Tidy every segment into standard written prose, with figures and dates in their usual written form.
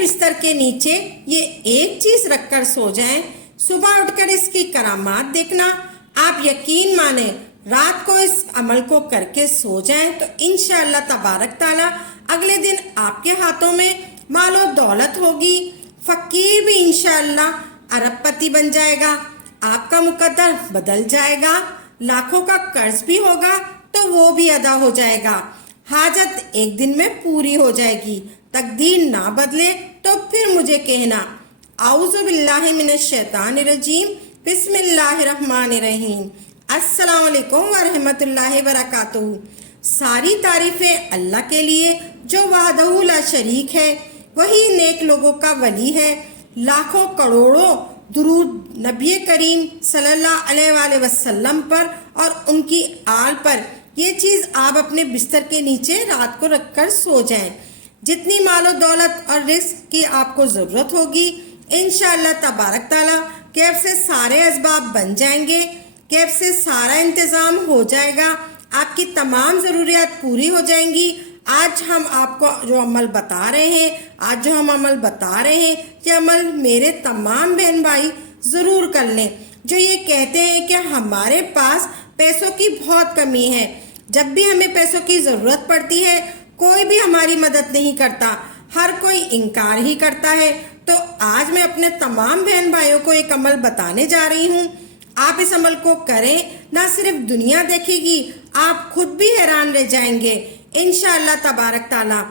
بستر کے نیچے یہ ایک چیز رکھ کر سو جائیں، صبح اٹھ کر اس کی کرامات دیکھنا، آپ یقین مانیں رات کو اس عمل کو کر کے سو جائیں تو انشاءاللہ تبارک تعالیٰ اگلے دن آپ کے ہاتھوں میں مال و دولت ہوگی، فقیر بھی انشاءاللہ ارب پتی بن جائے گا، آپ کا مقدر بدل جائے گا، لاکھوں کا قرض بھی ہوگا تو وہ بھی ادا ہو جائے گا، حاجت ایک دن میں پوری ہو جائے گی، تقدیر نہ بدلے تو پھر مجھے کہنا۔ اعوذ باللہ من الشیطان الرجیم، بسم اللہ الرحمن الرحیم۔ السلام علیکم ورحمۃ اللہ وبرکاتہ۔ ساری تعریفیں اللہ کے لیے جو وحدہ لا شریک ہے، وہی نیک لوگوں کا ولی ہے۔ لاکھوں کروڑوں درود نبی کریم صلی اللہ علیہ وآلہ وسلم پر اور ان کی آل پر۔ یہ چیز آپ اپنے بستر کے نیچے رات کو رکھ کر سو جائیں، جتنی مال و دولت اور رزق کی آپ کو ضرورت ہوگی انشاءاللہ تبارک تعالیٰ کیب سے سارے اسباب بن جائیں گے، کیب سے سارا انتظام ہو جائے گا، آپ کی تمام ضروریات پوری ہو جائیں گی۔ آج ہم آپ کو جو عمل بتا رہے ہیں، یہ عمل میرے تمام بہن بھائی ضرور کر لیں جو یہ کہتے ہیں کہ ہمارے پاس پیسوں کی بہت کمی ہے، جب بھی ہمیں پیسوں کی ضرورت پڑتی ہے کوئی بھی ہماری مدد نہیں کرتا، ہر کوئی انکار ہی کرتا ہے۔ تو آج میں اپنے تمام بہن بھائیوں کو ایک عمل بتانے جا رہی ہوں، آپ اس عمل کو کریں، نہ صرف دنیا دیکھے گی، آپ خود بھی حیران رہ جائیں گے انشاءاللہ تبارک تعالیٰ۔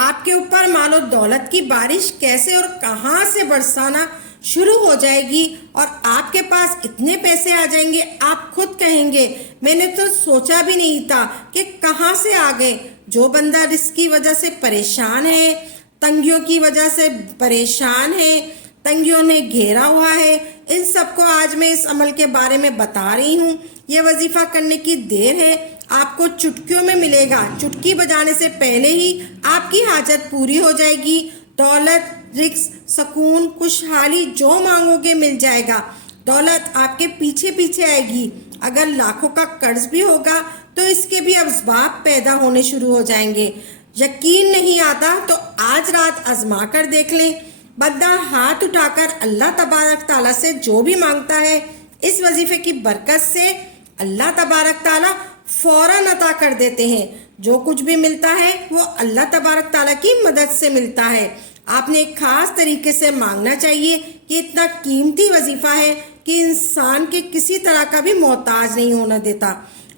آپ کے اوپر مال و دولت کی بارش کیسے اور کہاں سے برسانا شروع ہو جائے گی اور آپ کے پاس اتنے پیسے آ جائیں گے آپ خود کہیں گے میں نے تو سوچا بھی نہیں تھا کہ کہاں سے آ گئے۔ جو بندہ رزق کی وجہ سے پریشان ہے، تنگیوں کی وجہ سے پریشان ہے، تنگیوں نے گھیرا ہوا ہے، ان سب کو آج میں اس عمل کے بارے میں بتا رہی ہوں۔ یہ وظیفہ کرنے کی دیر ہے، آپ کو چٹکیوں میں ملے گا، چٹکی بجانے سے پہلے ہی آپ کی حاجت پوری ہو جائے گی، دولت، رزق، سکون، خوشحالی جو مانگو گے مل جائے گا، دولت آپ کے پیچھے پیچھے آئے گی۔ اگر لاکھوں کا قرض بھی ہوگا تو اس کے بھی اسباب پیدا ہونے شروع ہو جائیں گے۔ یقین نہیں آتا تو آج رات آزما کر دیکھ لیں، بندہ ہاتھ اٹھا کر اللہ تبارک تعالیٰ سے جو بھی مانگتا ہے اس وظیفے کی برکت سے اللہ تبارک تعالیٰ فوراً عطا کر دیتے ہیں۔ جو کچھ بھی ملتا ہے وہ اللہ تبارک تعالیٰ کی مدد سے ملتا ہے۔ آپ نے ایک خاص طریقے سے مانگنا چاہیے کہ اتنا قیمتی وظیفہ ہے کہ انسان کے کسی طرح کا بھی محتاج نہیں ہونا دیتا۔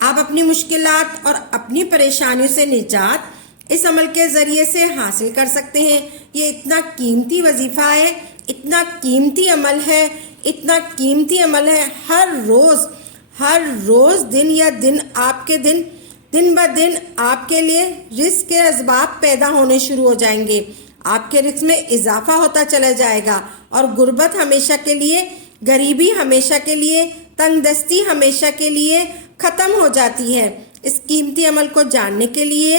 آپ اپنی مشکلات اور اپنی پریشانیوں سے نجات اس عمل کے ذریعے سے حاصل کر سکتے ہیں۔ یہ اتنا قیمتی وظیفہ ہے، اتنا قیمتی عمل ہے، اتنا قیمتی عمل ہے۔ ہر روز دن یا دن آپ کے دن بہ دن آپ کے لیے رزق کے اسباب پیدا ہونے شروع ہو جائیں گے، آپ کے رزق میں اضافہ ہوتا چلا جائے گا اور غربت ہمیشہ کے لیے، غریبی ہمیشہ کے لیے، تنگ دستی ہمیشہ کے لیے ختم ہو جاتی ہے۔ اس قیمتی عمل کو جاننے کے لیے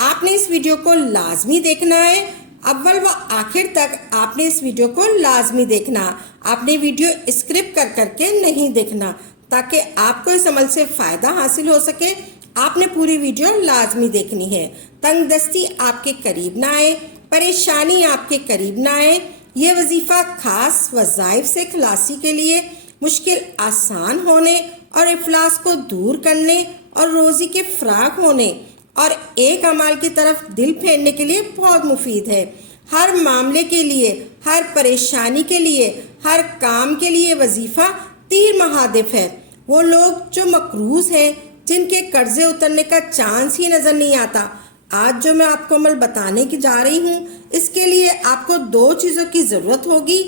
آپ نے اس ویڈیو کو لازمی دیکھنا ہے، اول و آخر تک آپ نے اس ویڈیو کو لازمی دیکھنا۔ آپ نے ویڈیو اسکرپ کر کے نہیں دیکھنا تاکہ آپ کو اس عمل سے فائدہ حاصل ہو سکے۔ آپ نے پوری ویڈیو لازمی دیکھنی ہے، تنگ دستی آپ کے قریب نہ آئے، پریشانی آپ کے قریب نہ آئے۔ یہ وظیفہ خاص وظائف سے خلاصی کے لیے، مشکل آسان ہونے اور افلاس کو دور کرنے اور روزی کے فراغ ہونے اور ایک اعمال کی طرف دل پھیرنے کے لیے بہت مفید ہے۔ ہر معاملے کے لیے، ہر پریشانی کے لیے، ہر کام کے لیے وظیفہ تیر مہادف ہے۔ وہ لوگ جو مقروض ہیں، جن کے قرضے اترنے کا چانس ہی نظر نہیں آتا، آج جو میں آپ کو عمل بتانے کی جا رہی ہوں اس کے لیے آپ کو 2 چیزوں کی ضرورت ہوگی،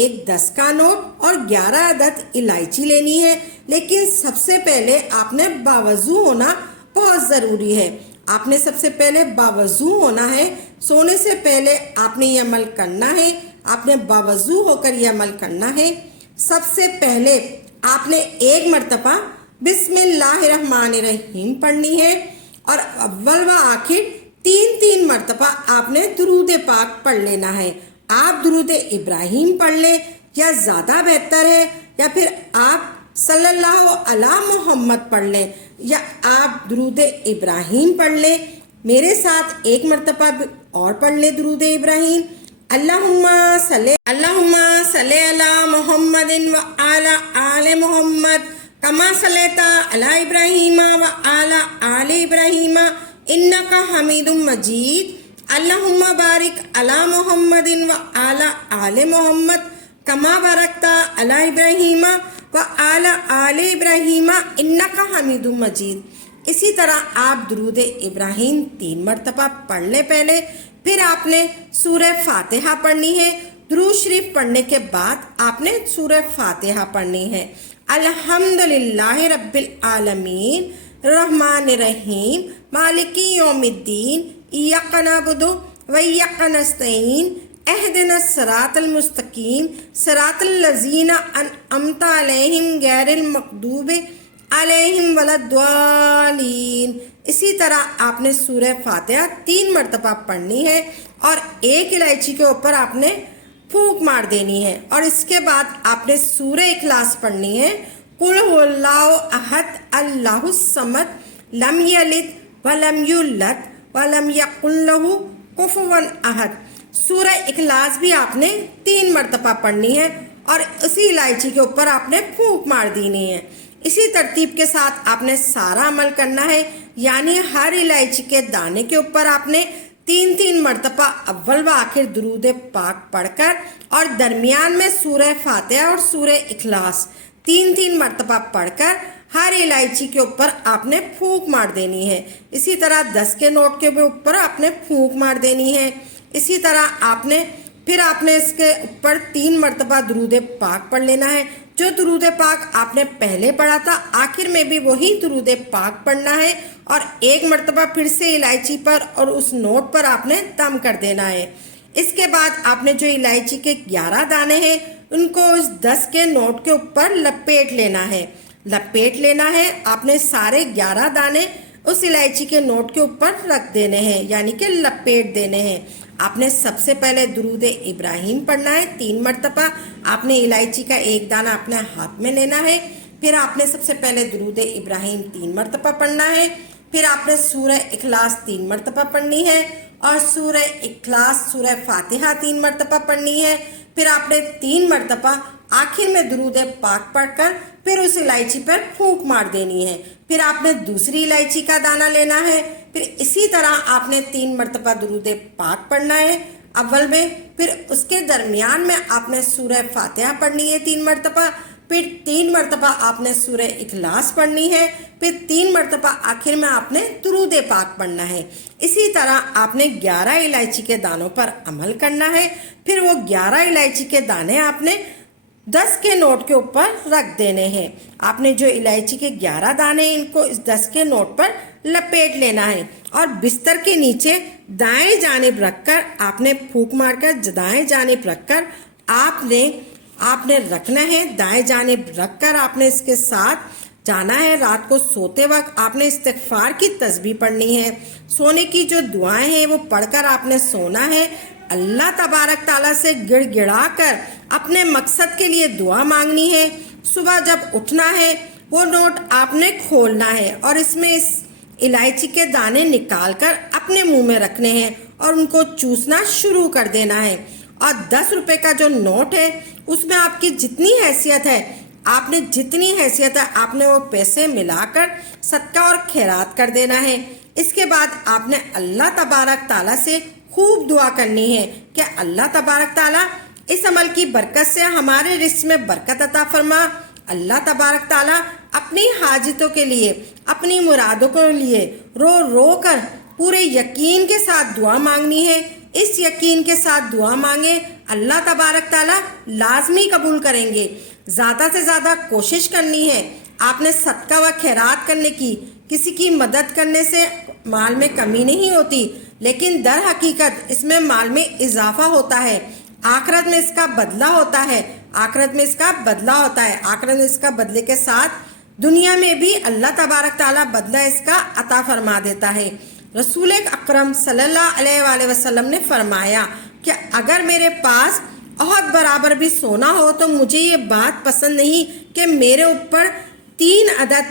ایک 10 کا نوٹ اور 11 عدد الائچی لینی ہے۔ لیکن سب سے پہلے آپ نے باوضو ہونا بہت ضروری ہے۔ آپ نے سب سے پہلے باوضو ہونا ہے، سونے سے پہلے آپ نے یہ عمل کرنا ہے، آپ نے باوضو ہو کر یہ عمل کرنا ہے۔ سب سے پہلے آپ نے ایک مرتبہ بسم اللہ الرحمن الرحیم پڑھنی ہے اور اول و آخر 3 مرتبہ آپ نے درود پاک پڑھ لینا ہے۔ آپ درود ابراہیم پڑھ لیں یا زیادہ بہتر ہے، یا پھر آپ صلی اللہ علی محمد پڑھ لیں، یا آپ درود ابراہیم پڑھ لیں۔ میرے ساتھ ایک مرتبہ اور پڑھ لے درود ابراہیم۔ اللہم صلی علی محمد و علی آل محمد کما صلیت علی ابراہیم و علی آل ابراہیم انک حمید مجید۔ اللہم بارک علی محمد و علی آل محمد کما بارکت علی ابراہیم و علی آل ابراہیم انک حمید مجید۔ اسی طرح آپ درود ابراہیم 3 مرتبہ پڑھ لیں پہلے، پھر آپ نے سورہ فاتحہ پڑھنی ہے۔ درود شریف پڑھنے کے بعد آپ نے سورہ فاتحہ پڑھنی ہے۔ الحمدللہ رب العالمین الرحمن الرحیم مالک یوم الدین ایاک نعبد و ایاک نستعین اہدنا الصراط المستقیم صراط الذین انعمت علیہم غیر المغضوب علیہم ولا الضالین۔ اسی طرح آپ نے سورہ فاتحہ 3 مرتبہ پڑھنی ہے اور ایک الائچی کے اوپر آپ نے پھونک مار دینی ہے، اور اس کے بعد آپ نے سورہ اخلاص پڑھنی ہے۔ قل هو اللہ احد اللہ الصمد لم یلد ولم یولد ولم یکن لہ کفوا احد۔ سورہ اخلاص بھی آپ نے 3 مرتبہ پڑھنی ہے اور اسی الائچی کے اوپر آپ نے پھونک مار دینی ہے۔ اسی ترتیب کے ساتھ آپ نے سارا عمل کرنا ہے، یعنی ہر الائچی کے دانے کے اوپر آپ نے 3 مرتبہ اول و آخر درود پاک پڑھ کر اور درمیان میں سورہ فاتحہ اور سورہ اخلاص 3 مرتبہ پڑھ کر ہر الائچی کے اوپر آپ نے پھونک مار دینی ہے۔ اسی طرح 10 کے نوٹ کے اوپر آپ نے پھونک مار دینی ہے۔ اسی طرح آپ نے اس کے اوپر 3 مرتبہ درود پاک پڑھ لینا ہے۔ جو درود پاک آپ نے پہلے پڑھا تھا آخر میں بھی وہی درود پاک پڑھنا ہے، اور 1 مرتبہ پھر سے الائچی پر اور اس نوٹ پر آپ نے دم کر دینا ہے۔ اس کے بعد آپ نے جو الائچی کے 11 دانے ہیں ان کو اس 10 کے نوٹ کے اوپر لپیٹ لینا ہے۔ آپ نے سارے 11 دانے اس الائچی کے نوٹ کے اوپر رکھ دینے ہیں، یعنی کہ لپیٹ دینے ہیں۔ آپ نے سب سے پہلے درود ابراہیم پڑھنا ہے 3 مرتبہ۔ آپ نے الائچی کا 1 دانہ اپنے ہاتھ میں لینا ہے، پھر آپ نے سب سے پہلے درود ابراہیم 3 مرتبہ پڑھنا ہے، پھر آپ نے سورہ اخلاص 3 مرتبہ پڑھنی ہے، اور سورہ فاتحہ 3 مرتبہ پڑھنی ہے، پھر آپ نے 3 مرتبہ آخر میں درود پاک پڑھ کر پھر اس الائچی پر پھونک مار دینی ہے۔ پھر آپ نے دوسری الائچی کا دانہ لینا ہے، پھر اسی طرح آپ نے 3 مرتبہ درود پاک پڑھنا ہے اول میں، پھر اس کے درمیان میں آپ نے سورہ فاتحہ پڑھنی ہے 3 مرتبہ، پھر 3 مرتبہ آپ نے سورہ اخلاص پڑھنی ہے، پھر 3 مرتبہ آخر میں آپ نے درود پاک پڑھنا ہے۔ اسی طرح آپ نے 11 الائچی کے دانوں پر عمل کرنا ہے، پھر وہ 11 الائچی کے دانے آپ نے 10 کے نوٹ کے اوپر رکھ دینے ہیں۔ آپ نے جو الائچی کے 11 دانے ان کو اس 10 کے نوٹ پر لپیٹ لینا ہے، اور بستر کے نیچے دائیں جانب رکھ کر آپ نے پھونک مار کر دائیں جانب رکھ کر آپ نے رکھنا ہے۔ دائیں جانب رکھ کر آپ نے اس کے ساتھ جانا ہے۔ رات کو سوتے وقت آپ نے استغفار کی تسبیح پڑھنی ہے۔ سونے کی جو دعائیں ہیں وہ پڑھ کر آپ نے سونا ہے۔ اللہ تبارک تعالیٰ سے گڑ گڑا کر اپنے مقصد کے لیے دعا مانگنی ہے۔ صبح جب اٹھنا ہے وہ نوٹ آپ نے کھولنا ہے اور اس میں اس الائچی کے دانے نکال کر اپنے منہ میں رکھنے ہیں اور ان کو چوسنا شروع کر دینا ہے۔ اور 10 روپے کا جو نوٹ ہے اس میں آپ کی جتنی حیثیت ہے آپ نے وہ پیسے ملا کر صدقہ اور خیرات کر دینا ہے۔ اس کے بعد آپ نے اللہ تبارک تعالیٰ سے خوب دعا کرنی ہے کہ اللہ تبارک تعالیٰ اس عمل کی برکت سے ہمارے رزق میں برکت عطا فرما۔ اللہ تبارک تعالیٰ اپنی حاجتوں کے لیے، اپنی مرادوں کے لیے رو رو کر پورے یقین کے ساتھ دعا مانگنی ہے۔ اس یقین کے ساتھ دعا مانگیں، اللہ تبارک تعالیٰ لازمی قبول کریں گے۔ زیادہ سے زیادہ کوشش کرنی ہے۔ آپ نے صدقہ و خیرات کرنے کی، کسی کی مدد کرنے سے مال میں کمی نہیں ہوتی، لیکن در حقیقت اس میں مال میں اضافہ ہوتا ہے۔ آخرت میں اس کا بدلہ ہوتا ہے۔ آخرت میں اس کا بدلے کے ساتھ دنیا میں بھی اللہ تبارک تعالیٰ بدلہ اس کا عطا فرما دیتا ہے۔ رسول اکرم صلی اللہ علیہ وآلہ وسلم نے فرمایا کہ اگر میرے پاس احد برابر بھی سونا ہو تو مجھے یہ بات پسند نہیں کہ میرے اوپر 3 عدد